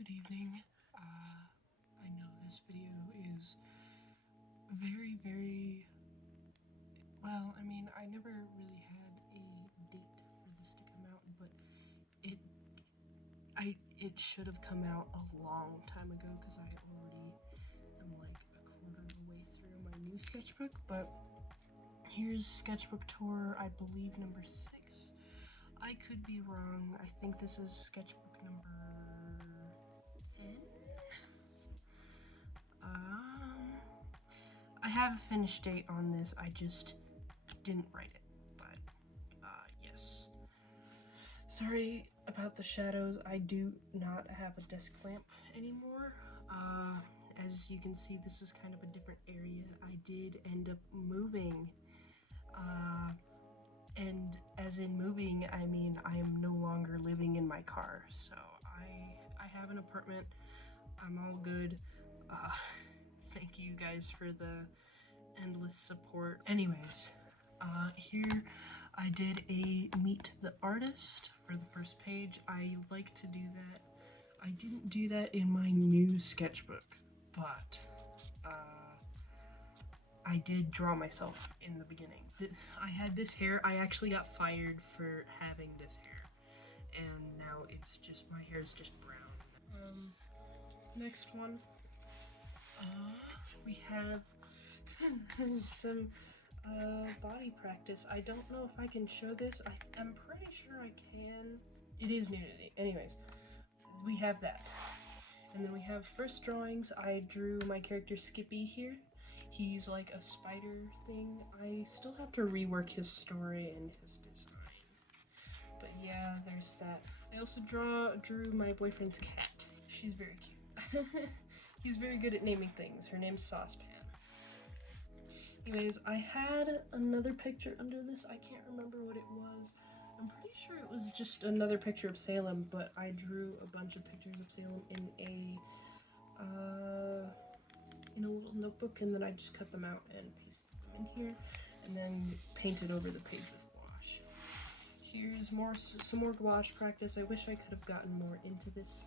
Good evening. I know this video is very, well, I mean, I never really had a date for this to come out, but it should have come out a long time ago because I already am like a quarter of the way through my new sketchbook, but here's sketchbook tour, I believe number 6. I could be wrong. I think this is sketchbook number 10. I have a finish date on this, I just didn't write it, but yes. Sorry about the shadows, I do not have a desk lamp anymore. As you can see, this is kind of a different area. I did end up moving, and as in moving, I mean I am no longer living in my car, so I have an apartment. I'm all good. Thank you guys for the endless support. Anyways, here I did a meet the artist for the first page. I like to do that. I didn't do that in my new sketchbook, but I did draw myself in the beginning. I had this hair. I actually got fired for having this hair, and now it's just, my hair is just brown. Next one, we have some body practice. I don't know if I can show this. I'm pretty sure I can. It is nudity. Anyways, we have that. And then we have first drawings. I drew my character Skippy here. He's like a spider thing. I still have to rework his story and his design. But yeah, there's that. I also drew my boyfriend's cat. She's very cute. He's very good at naming things. Her name's Saucepan. Anyways, I had another picture under this. I can't remember what it was. I'm pretty sure it was just another picture of Salem, but I drew a bunch of pictures of Salem in a little notebook, and then I just cut them out and pasted them in here, and then painted over the page with gouache. Here's some more gouache practice. I wish I could have gotten more into this.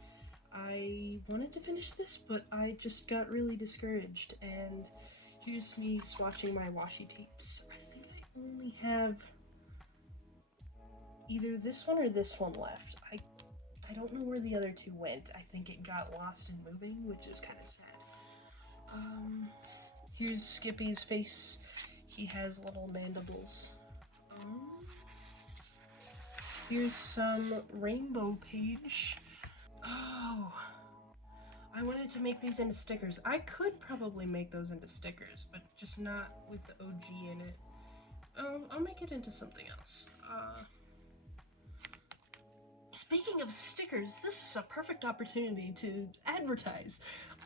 I wanted to finish this, but I just got really discouraged, and here's me swatching my washi tapes. I think I only have either this one or this one left. I don't know where the other two went. I think it got lost in moving, which is kind of sad. Here's Skippy's face. He has little mandibles. Here's some rainbow page. Oh, I wanted to make these into stickers. I could probably make those into stickers, but just not with the OG in it. I'll make it into something else. Speaking of stickers, this is a perfect opportunity to advertise.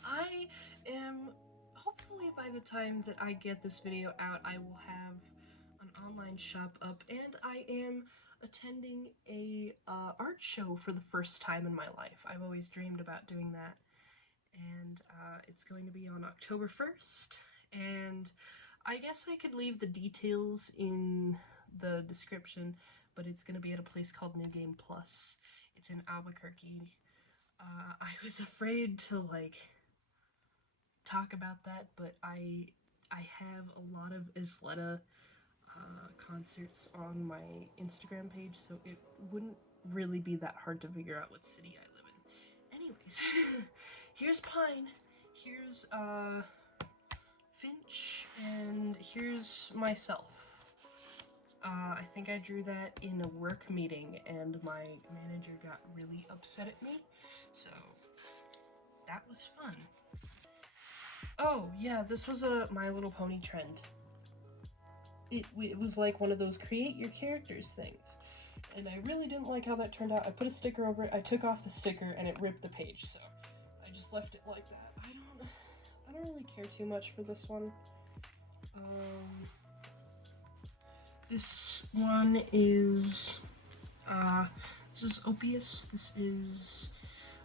I am, hopefully by the time that I get this video out, I will have an online shop up, and I am attending a art show for the first time in my life. I've always dreamed about doing that, and it's going to be on October 1st, and I guess I could leave the details in the description, but it's going to be at a place called New Game Plus. It's in Albuquerque. I was afraid to like talk about that, but I have a lot of Isleta concerts on my Instagram page, so it wouldn't really be that hard to figure out what city I live in. Anyways, here's Pine, here's Finch, and here's myself. I think I drew that in a work meeting, and my manager got really upset at me, so that was fun. Oh yeah, this was a My Little Pony trend. It was like one of those create your characters things, and I really didn't like how that turned out. I put a sticker over it, I took off the sticker, and it ripped the page, so I just left it like that. I don't really care too much for this one. This one is, this is Opius. This is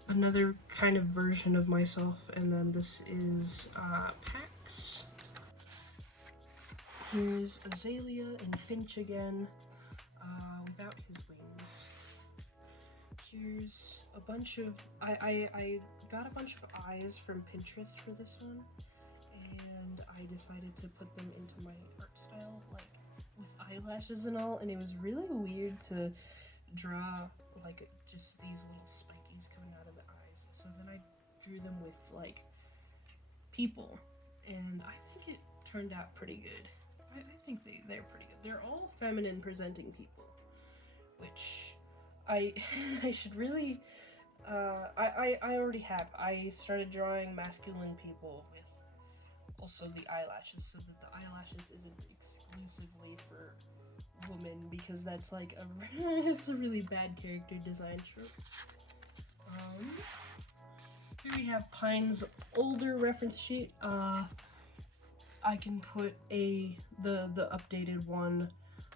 another kind of version of myself, and then this is Pax. Here's Azalea and Finch again, without his wings. Here's a bunch of, I got a bunch of eyes from Pinterest for this one, and I decided to put them into my art style, like with eyelashes and all, and it was really weird to draw like just these little spikies coming out of the eyes. So then I drew them with like people, and I think it turned out pretty good. I think they're pretty good. They're all feminine presenting people, which I I should really I already have. I started drawing masculine people with also the eyelashes, so that the eyelashes isn't exclusively for women, because that's like a it's a really bad character design trope. Here we have Pine's older reference sheet. I can put the updated one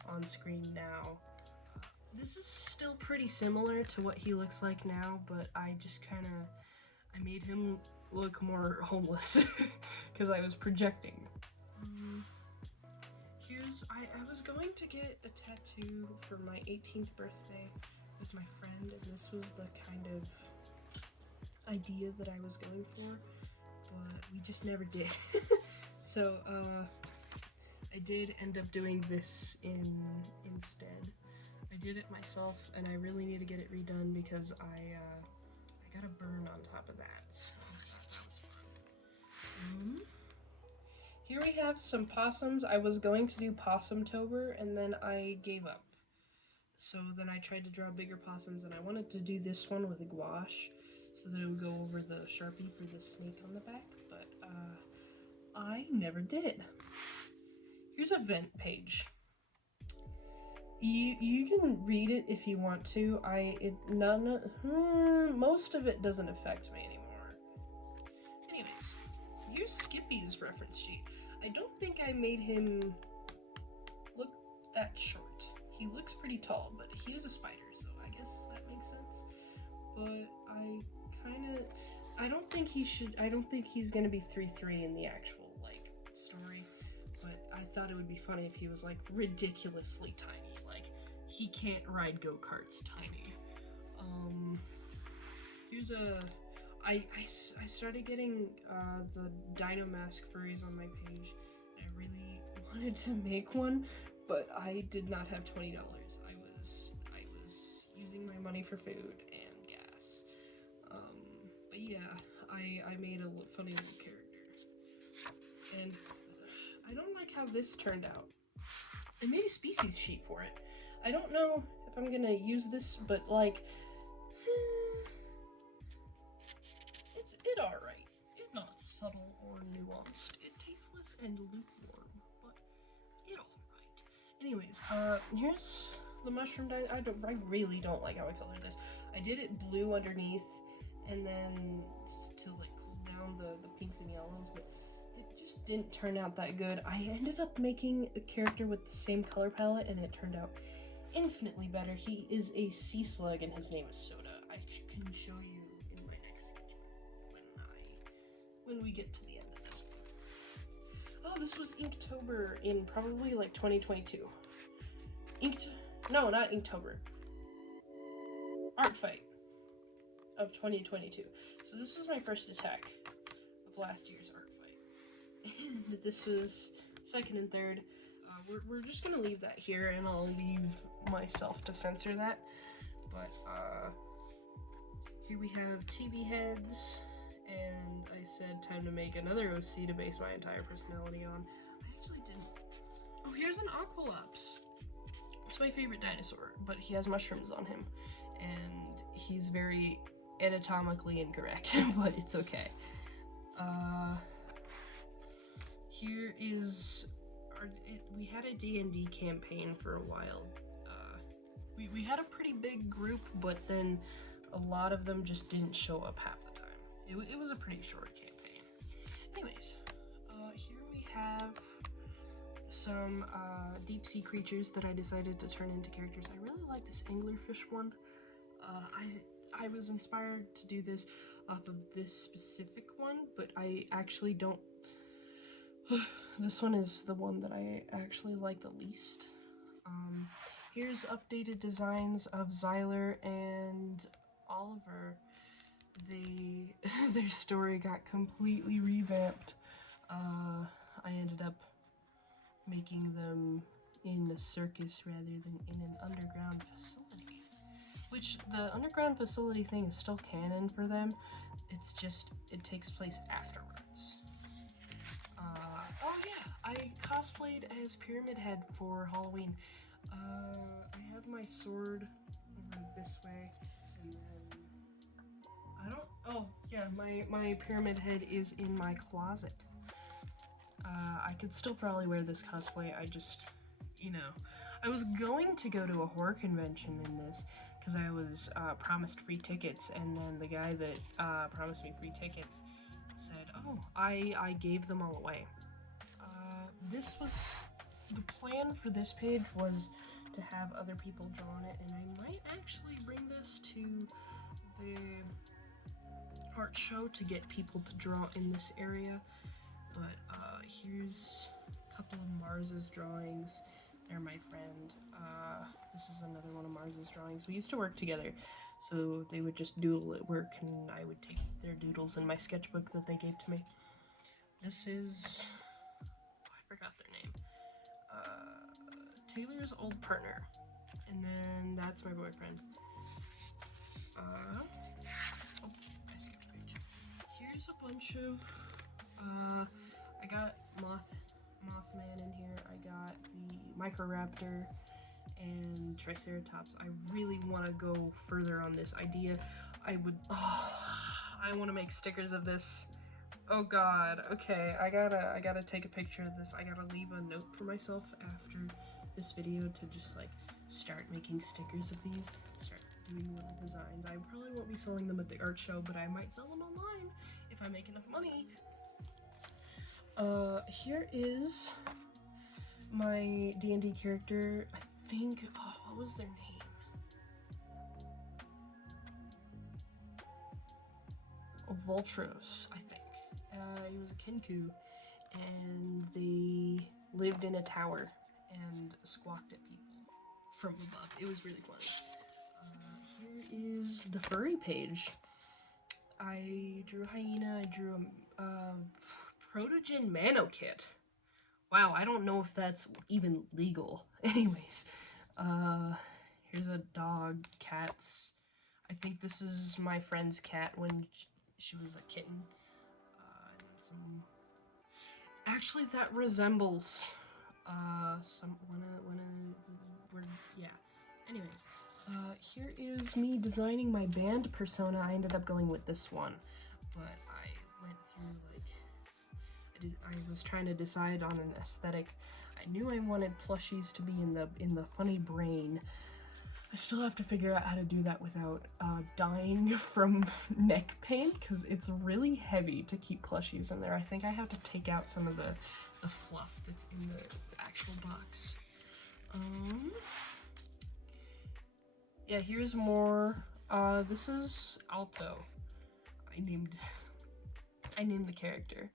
on screen now. This is still pretty similar to what he looks like now, but I just I made him look more homeless because I was projecting. I was going to get a tattoo for my 18th birthday with my friend, and this was the kind of idea that I was going for, but we just never did. So I did end up doing this instead. I did it myself, and I really need to get it redone because I got a burn on top of that, so that was fun. Here we have some possums. I was going to do Possumtober, and then I gave up. So then I tried to draw bigger possums, and I wanted to do this one with a gouache so that it would go over the Sharpie for the snake on the back, but I never did. Here's a vent page. You can read it if you want to. Most of it doesn't affect me anymore. Anyways, here's Skippy's reference sheet. I don't think I made him look that short. He looks pretty tall, but he is a spider, so I guess that makes sense. But I don't think he's gonna be 3'3" in the actual like story. But I thought it would be funny if he was like ridiculously tiny, like he can't ride go-karts tiny. Here's I started getting the Dino Mask furries on my page. I really wanted to make one, but I did not have $20. I was using my money for food and gas. But yeah, I made a funny little character, and I don't like how this turned out. I made a species sheet for it. I don't know if I'm gonna use this, but like, it's alright. It's not subtle or nuanced. It's tasteless and lukewarm, but it's alright. Anyways, here's the mushroom dino. I really don't like how I colored this. I did it blue underneath, and then to like cool down the pinks and yellows, but it just didn't turn out that good. I ended up making a character with the same color palette, and it turned out infinitely better. He is a sea slug, and his name is Soda. I can show you in my next sketchbook when we get to the end of this one. Oh, this was Inktober in probably like 2022. No, not Inktober. Art Fight of 2022. So this was my first attack of last year's Art Fight. And this was second and third. We're just gonna leave that here, and I'll leave myself to censor that. But here we have TV heads, and I said time to make another OC to base my entire personality on. I actually didn't. Oh, here's an Aqualops. It's my favorite dinosaur, but he has mushrooms on him, and he's very anatomically incorrect, but it's okay. Here is we had a D&D campaign for a while. We had a pretty big group, but then a lot of them just didn't show up half the time. It was a pretty short campaign. Anyways, here we have some deep sea creatures that I decided to turn into characters. I really like this anglerfish one. I was inspired to do this off of this specific one, but I actually don't. This one is the one that I actually like the least. Here's updated designs of Xyler and Oliver, their story got completely revamped. I ended up making them in a circus rather than in an underground facility. Which, the underground facility thing is still canon for them. It's just, it takes place afterwards. Oh yeah, I cosplayed as Pyramid Head for Halloween. I have my sword over this way, and then oh yeah, my Pyramid Head is in my closet. I could still probably wear this cosplay. I just, I was going to go to a horror convention in this because I was promised free tickets, and then the guy that promised me free tickets said, "Oh, I gave them all away." This was the plan for this page, was to have other people draw on it, and I might actually bring this to the art show to get people to draw in this area. But here's a couple of Mars's drawings. They're my friend. This is another one of Mars's drawings. We used to work together, so they would just doodle at work, and I would take their doodles in my sketchbook that they gave to me. This is, I forgot their name. Taylor's old partner, and then that's my boyfriend. Oh, I skipped a page. Here's a bunch of, I got Mothman in here. I got the Microraptor and Triceratops. I really want to go further on this idea. I want to make stickers of this. Oh god. Okay, I gotta take a picture of this. I gotta leave a note for myself after this video to just like start making stickers of these, start doing little designs. I probably won't be selling them at the art show, but I might sell them online if I make enough money. Here is my D&D character. I think, what was their name? Voltros, I think. He was a Kenku, and they lived in a tower and squawked at people from above. It was really funny. Here is the furry page. I drew a hyena, I drew a Protogen Mano Kit. Wow, I don't know if that's even legal. Anyways, here's a dog, cats. I think this is my friend's cat when she was a kitten. And then some. Actually, that resembles yeah. Anyways, here is me designing my band persona. I ended up going with this one, but I went through I was trying to decide on an aesthetic. I knew I wanted plushies to be in the funny brain. I still have to figure out how to do that without dying from neck pain, because it's really heavy to keep plushies in there. I think I have to take out some of the fluff that's in the actual box. Yeah, here's more. This is Alto. I named the character.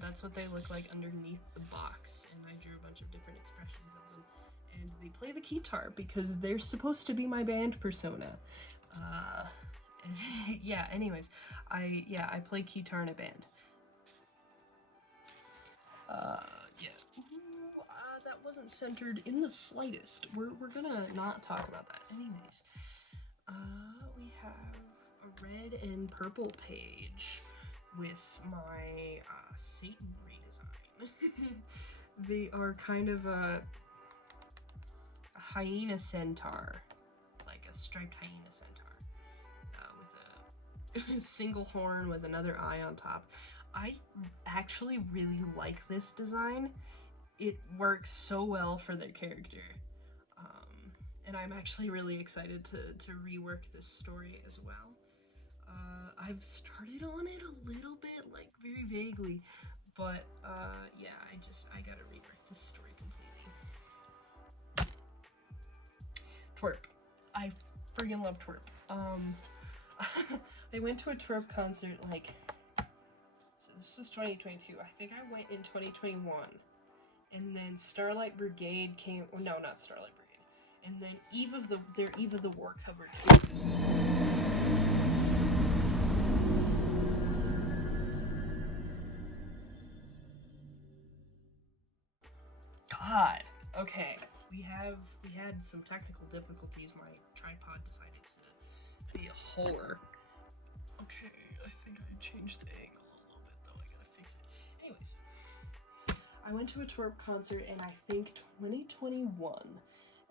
That's what they look like underneath the box, and I drew a bunch of different expressions of them. And they play the guitar because they're supposed to be my band persona. Yeah, anyways, I play guitar in a band. Yeah. That wasn't centered in the slightest. We're gonna not talk about that. Anyways, we have a red and purple page with my Satan redesign. They are kind of a hyena centaur, like a striped hyena centaur, with a single horn with another eye on top. I actually really like this design. It works so well for their character. And I'm actually really excited to rework this story as well. I've started on it a little bit, like very vaguely, but yeah, I gotta rework this story completely. Twerp. I friggin' love Twerp. I went to a Twerp concert, like, so this is 2022. I think I went in 2021. And then Starlight Brigade came, well, no, not Starlight Brigade. And then their Eve of the War cover came. God. Okay. We had some technical difficulties. My tripod decided to be a whore. Okay, I think I changed the angle a little bit though. I gotta fix it. Anyways, I went to a twerp concert in I think 2021,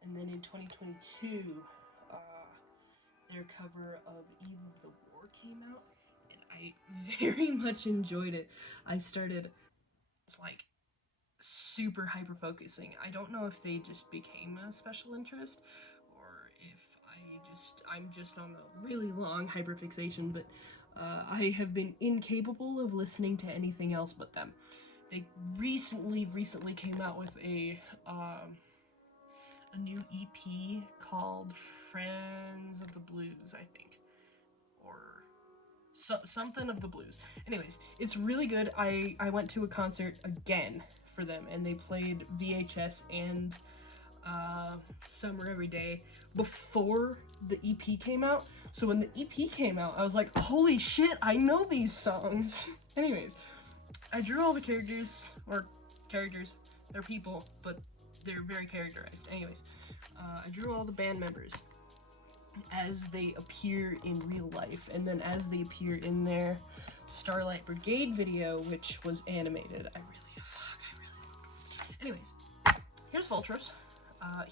and then in 2022, their cover of Eve of the War came out, and I very much enjoyed it. I started like super hyper focusing. I don't know if they just became a special interest or if I'm just on a really long hyperfixation, but I have been incapable of listening to anything else but them. They recently came out with a new EP called Friends of the Blues, I think, or something of the blues. Anyways, it's really good. I went to a concert again for them, and they played VHS and Summer Every Day before the EP came out. So when the EP came out, I was like, holy shit, I know these songs. Anyways, I drew all the characters, they're people, but they're very characterized. Anyways, I drew all the band members as they appear in real life, and then as they appear in their Starlight Brigade video, which was animated. I really loved it. Anyways, here's Voltros. I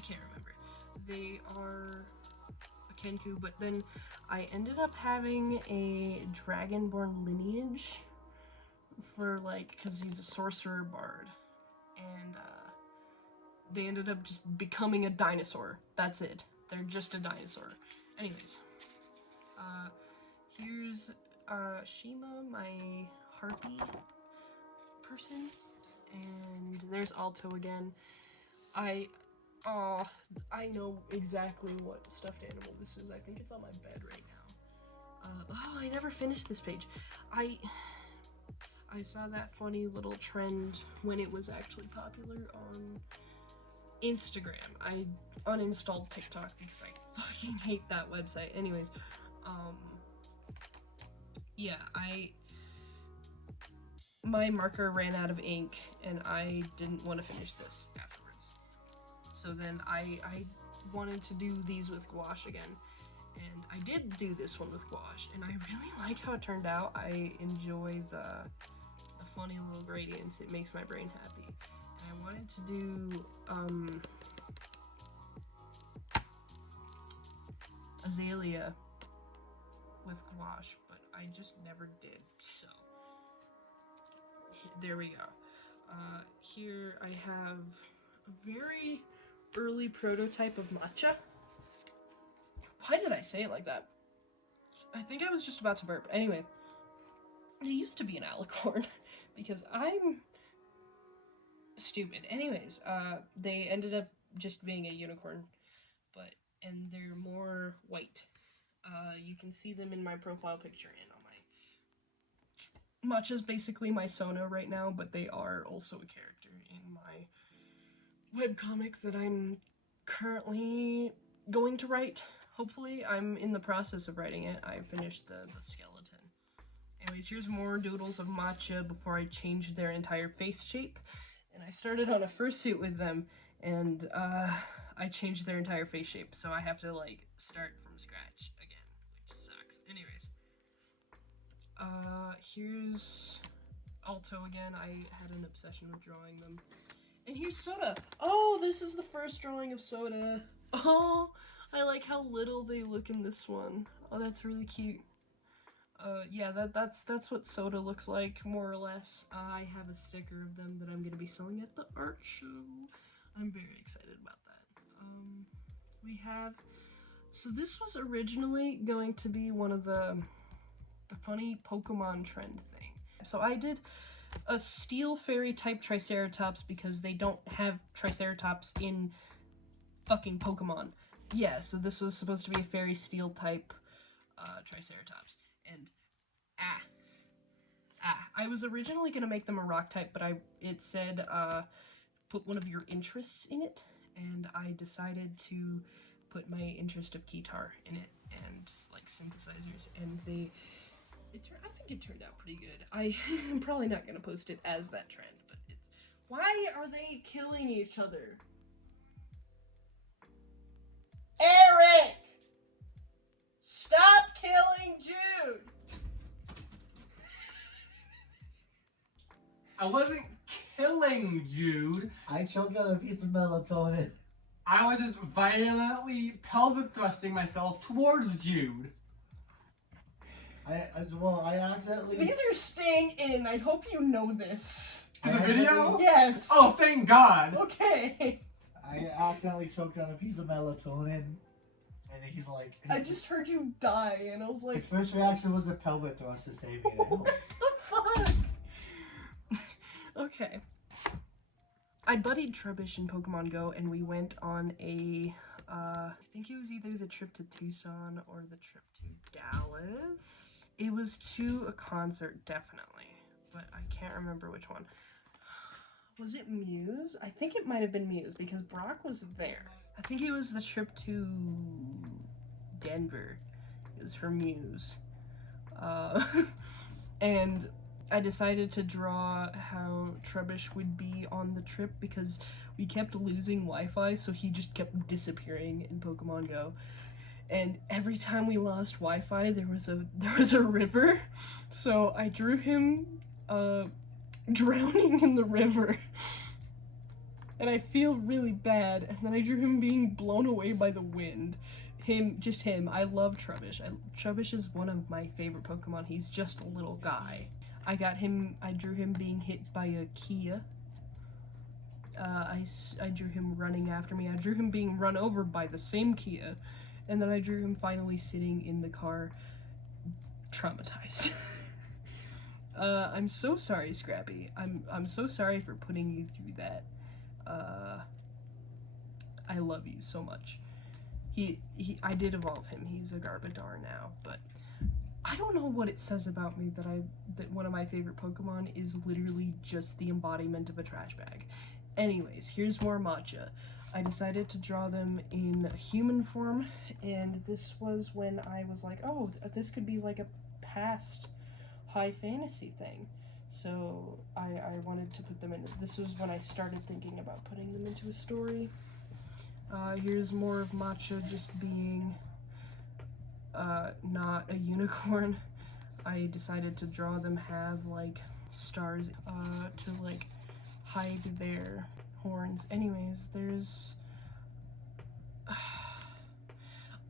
can't remember. They are a Kenku, but then I ended up having a Dragonborn lineage for because he's a sorcerer bard, and they ended up just becoming a dinosaur. That's it. They're just a dinosaur. Anyways, here's Shima, my harpy person, and there's Alto again. I know exactly what stuffed animal this is. I think it's on my bed right now. I never finished this page. I saw that funny little trend when it was actually popular on Instagram. I uninstalled TikTok because I fucking hate that website. Anyways, yeah, my marker ran out of ink and I didn't want to finish this afterwards. So then I wanted to do these with gouache again. And I did do this one with gouache, and I really like how it turned out. I enjoy the funny little gradients. It makes my brain happy. And I wanted to do Azalea with gouache, but I just never did. So there we go. Here I have a very early prototype of matcha. Why did I say it like that? I think I was just about to burp. Anyway, it used to be an alicorn because I'm stupid. Anyways, they ended up just being a unicorn, and they're more white. You can see them in my profile picture and on my Matcha's basically my Sona right now, but they are also a character in my webcomic that I'm currently going to write. Hopefully, I'm in the process of writing it. I finished the skeleton. Anyways, here's more doodles of Matcha before I changed their entire face shape. And I started on a fursuit with them, and I changed their entire face shape, so I have to start from scratch again, which sucks. Anyways, here's Alto again. I had an obsession with drawing them. And here's Soda. Oh, this is the first drawing of Soda. Oh, I like how little they look in this one. Oh, that's really cute. Yeah, that's what Soda looks like, more or less. I have a sticker of them that I'm gonna be selling at the art show. I'm very excited about that. We have... So this was originally going to be one of the funny Pokemon trend thing. So I did a Steel Fairy type Triceratops because they don't have Triceratops in fucking Pokemon. Yeah, so this was supposed to be a Fairy Steel type Triceratops. And I was originally gonna make them a rock type, but it said put one of your interests in it, and I decided to put my interest of guitar in it and synthesizers, and they I think it turned out pretty good. I'm probably not gonna post it as that trend, but it's... Why are they killing each other? Eric! Stop killing Jude! I wasn't killing Jude. I choked on a piece of melatonin. I was just violently pelvic thrusting myself towards Jude. I accidentally... These are staying in. I hope you know this. To the video? Yes. Oh, thank God. Okay. I accidentally choked on a piece of melatonin. And he's like... I just heard you die, and I was like... His first reaction was a pelvic thrust to save me. What the fuck? Okay. I buddied Trubbish in Pokemon Go, and we went on a, I think it was either the trip to Tucson or the trip to Dallas. It was to a concert, definitely, but I can't remember which one. Was it Muse? I think it might have been Muse, because Brock was there. I think it was the trip to Denver. It was for Muse. And I decided to draw how Trubbish would be on the trip because we kept losing Wi-Fi, so he just kept disappearing in Pokemon Go. And every time we lost Wi-Fi, there was a river, so I drew him drowning in the river. And I feel really bad. And then I drew him being blown away by the wind. Just him. I love Trubbish. Trubbish is one of my favorite Pokemon. He's just a little guy. I drew him being hit by a Kia. I drew him running after me. I drew him being run over by the same Kia. And then I drew him finally sitting in the car, traumatized. I'm so sorry, Scrappy. I'm so sorry for putting you through that. I love you so much. I did evolve him. He's a Garbodor now, but I don't know what it says about me that one of my favorite Pokemon is literally just the embodiment of a trash bag. Anyways, here's more Matcha. I decided to draw them in human form, and this was when I was like, oh, this could be like a past high fantasy thing. So I wanted to put them in. This was when I started thinking about putting them into a story. Here's more of Matcha just being not a unicorn. I decided to draw them have like stars to like hide their horns. Anyways, there's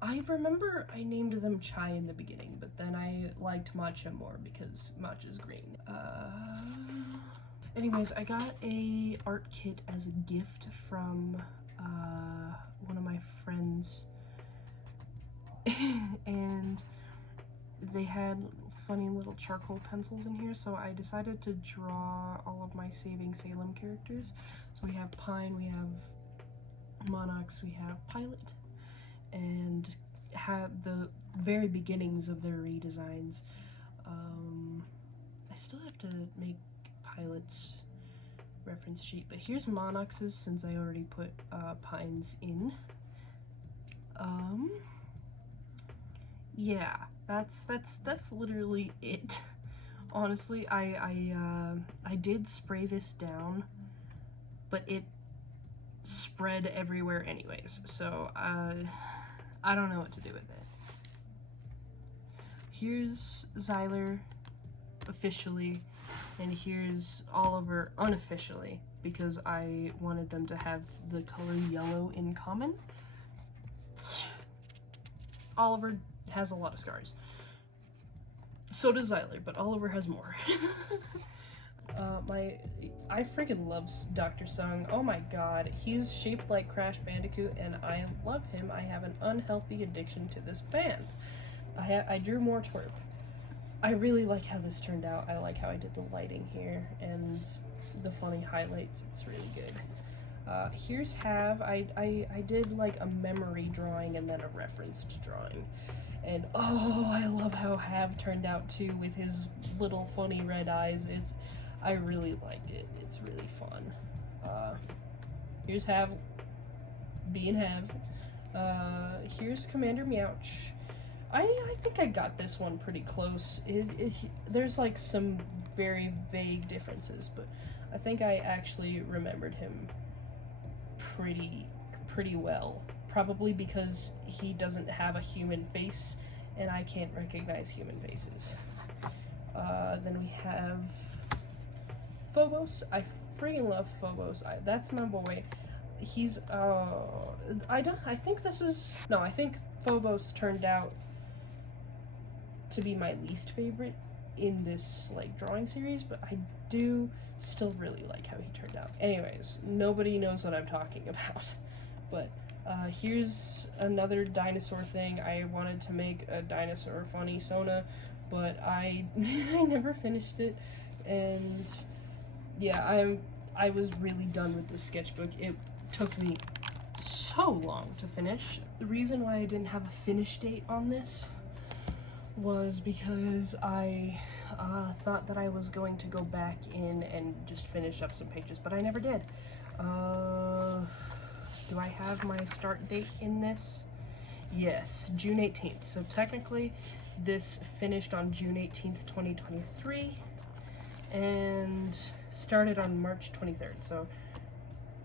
I remember I named them Chai in the beginning, but then I liked Matcha more because Matcha's green. Anyways, I got a art kit as a gift from one of my friends, and they had funny little charcoal pencils in here, so I decided to draw all of my Saving Salem characters. So we have Pine, we have Monox, we have Pilot, and had the very beginnings of their redesigns. I still have to make Pilot's reference sheet, but here's Monox's since I already put Pine's in. Yeah, that's literally it. Honestly, I did spray this down, but it spread everywhere anyways, so I don't know what to do with it. Here's Xyler officially, and here's Oliver unofficially, because I wanted them to have the color yellow in common. Oliver has a lot of scars. So does Xyler, but Oliver has more. I freaking love Dr. Sung. Oh my god, he's shaped like Crash Bandicoot, and I love him. I have an unhealthy addiction to this band. I drew more Twerp. I really like how this turned out. I like how I did the lighting here and the funny highlights. It's really good. Here's Hav. I did like a memory drawing and then a referenced drawing. And oh, I love how Hav turned out too with his little funny red eyes. I really liked it. It's really fun. Here's Hav being Hav. Here's Commander Meowch. I think I got this one pretty close. There's like some very vague differences, but I think I actually remembered him pretty well. Probably because he doesn't have a human face, and I can't recognize human faces. Then we have Phobos. I freaking love Phobos. That's my boy. He's I think this is no. I think Phobos turned out to be my least favorite in this like drawing series, but I do still really like how he turned out. Anyways, nobody knows what I'm talking about, but here's another dinosaur thing. I wanted to make a dinosaur funny Sona, but I never finished it, and yeah, I was really done with this sketchbook. It took me so long to finish. The reason why I didn't have a finish date on this was because I thought that I was going to go back in and just finish up some pages, but I never did. Do I have my start date in this? Yes, June 18th. So technically, this finished on June 18th, 2023, and started on March 23rd. So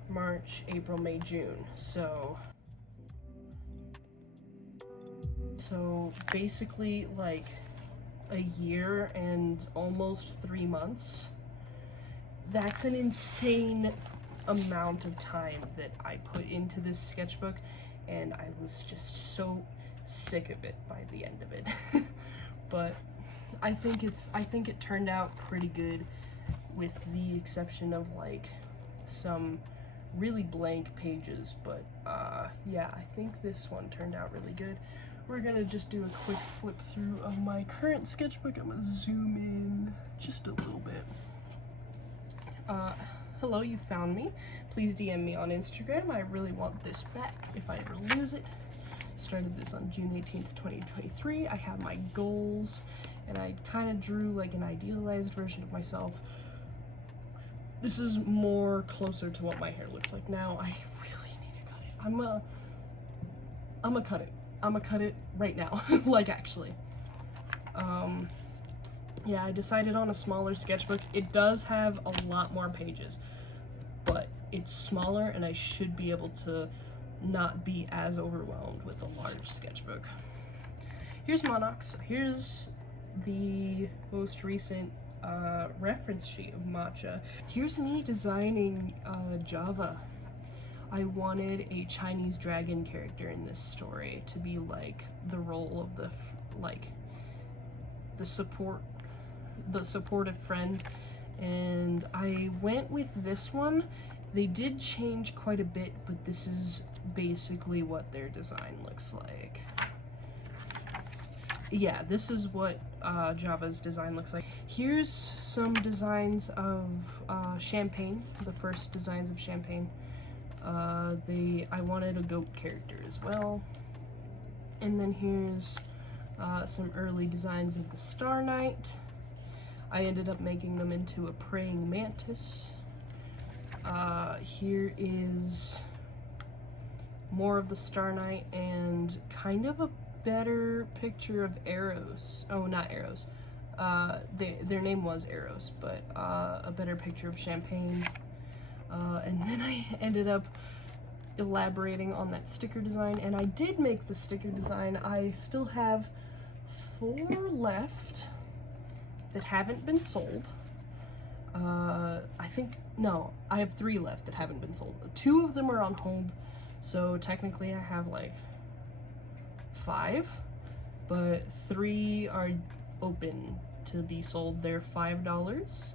March, April, May, June. So basically like a year and almost 3 months. That's an insane amount of time that I put into this sketchbook, and I was just so sick of it by the end of it. But I think it turned out pretty good, with the exception of like some really blank pages, but yeah, I think this one turned out really good. We're gonna just do a quick flip through of my current sketchbook. I'm gonna zoom in just a little bit. Hello, you found me. Please DM me on Instagram. I really want this back if I ever lose it. Started this on June 18th, 2023. I have my goals, and I kind of drew like an idealized version of myself. This is more closer to what my hair looks like now. I really need to cut it. I'm gonna cut it. I'm gonna cut it right now. Like, actually. Yeah, I decided on a smaller sketchbook. It does have a lot more pages, but it's smaller, and I should be able to not be as overwhelmed with a large sketchbook. Here's Monox. Here's the most recent reference sheet of Matcha. Here's me designing Java. I wanted a Chinese dragon character in this story to be like the role of the the supportive friend, and I went with this one. They did change quite a bit, but this is basically what their design looks like. Yeah, this is what Java's design looks like. Here's some designs of Champagne, the first designs of Champagne. I wanted a goat character as well. And then here's some early designs of the Star Knight. I ended up making them into a praying mantis. Here is more of the Star Knight and kind of a better picture of Eros. Oh, not Eros. Their name was Eros, but a better picture of Champagne. And then I ended up elaborating on that sticker design, and I did make the sticker design. I still have 4 left that haven't been sold. I have 3 left that haven't been sold. 2 of them are on hold, so technically I have like 5, but 3 are open to be sold. They're $5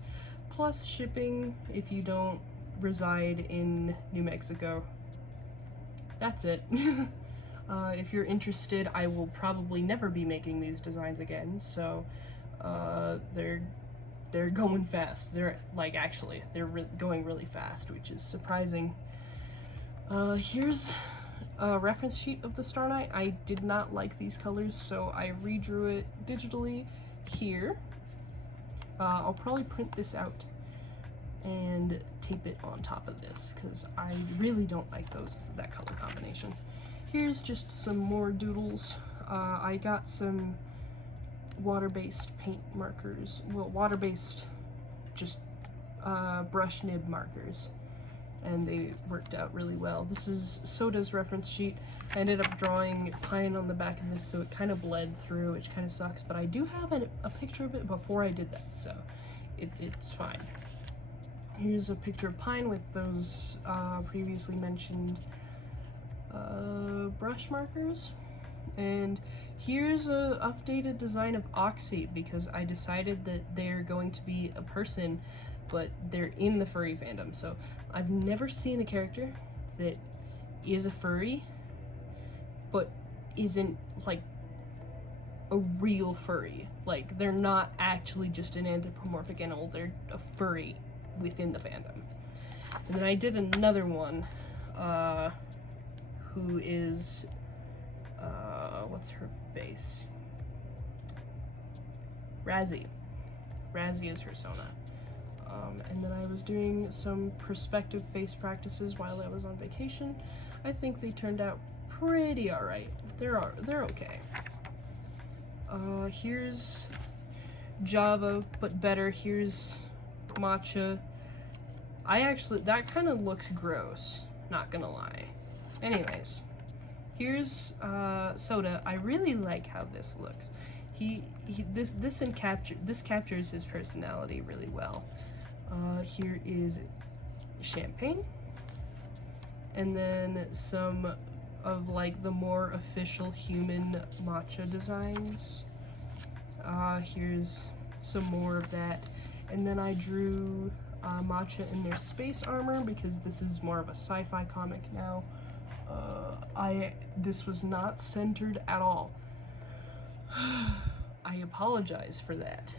plus shipping if you don't reside in New Mexico. That's it. If you're interested, I will probably never be making these designs again, so they're going fast. They're like, actually, they're going really fast, which is surprising. Here's a reference sheet of the Star Knight. I did not like these colors, so I redrew it digitally here. I'll probably print this out and tape it on top of this, because I really don't like that color combination. Here's just some more doodles. I got some water-based paint markers, well, water-based just brush nib markers, and they worked out really well. This is Soda's reference sheet. I ended up drawing pine on the back of this, so it kind of bled through, which kind of sucks, but I do have a picture of it before I did that, so it's fine. Here's a picture of pine with those previously mentioned brush markers, and here's a updated design of Oxy, because I decided that they're going to be a person, but they're in the furry fandom. So I've never seen a character that is a furry but isn't like a real furry. Like, they're not actually just an anthropomorphic animal, they're a furry within the fandom. And then I did another one who is what's her face? Razzie. Razzie is her Sona. And then I was doing some perspective face practices while I was on vacation. I think they turned out pretty alright. They're okay. Here's Java, but better. Here's Matcha. That kind of looks gross, not gonna lie. Anyways, here's Soda. I really like how this looks. This captures his personality really well. Here is Champagne, and then some of like the more official human Matcha designs. Here's some more of that, and then I drew Matcha in their space armor because this is more of a sci-fi comic now. This was not centered at all. I apologize for that.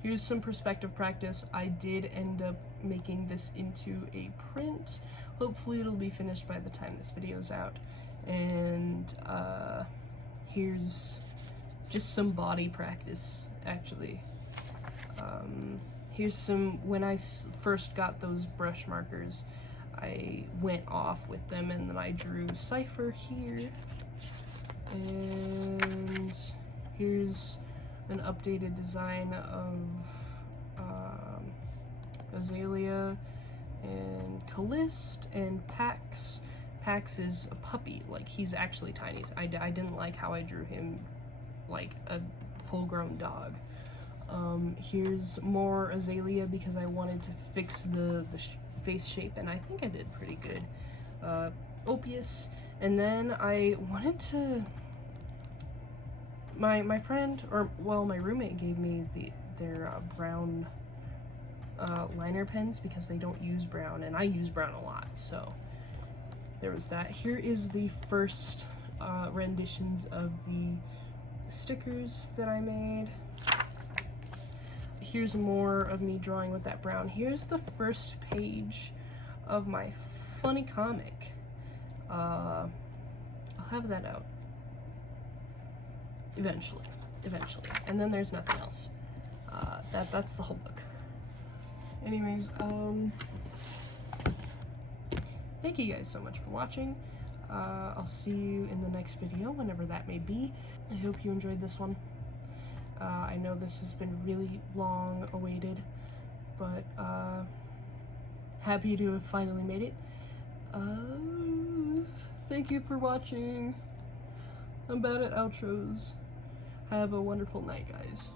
Here's some perspective practice. I did end up making this into a print. Hopefully it'll be finished by the time this video's out. And here's just some body practice, actually. Here's some, when I first got those brush markers, I went off with them and then I drew Cypher here. And here's an updated design of Azalea and Callist and Pax. Pax is a puppy, like he's actually tiny. I didn't like how I drew him like a full-grown dog. Here's more Azalea because I wanted to fix the face shape, and I think I did pretty good. Opius, and then I wanted to. My friend, or well, my roommate gave me their brown liner pens because they don't use brown, and I use brown a lot, so there was that. Here is the first renditions of the stickers that I made. Here's more of me drawing with that brown. Here's the first page of my funny comic. I'll have that out eventually, and then there's nothing else. That's the whole book. Anyways, thank you guys so much for watching. I'll see you in the next video, whenever that may be. I hope you enjoyed this one. I know this has been really long awaited, but happy to have finally made it. Thank you for watching. I'm bad at outros. Have a wonderful night, guys.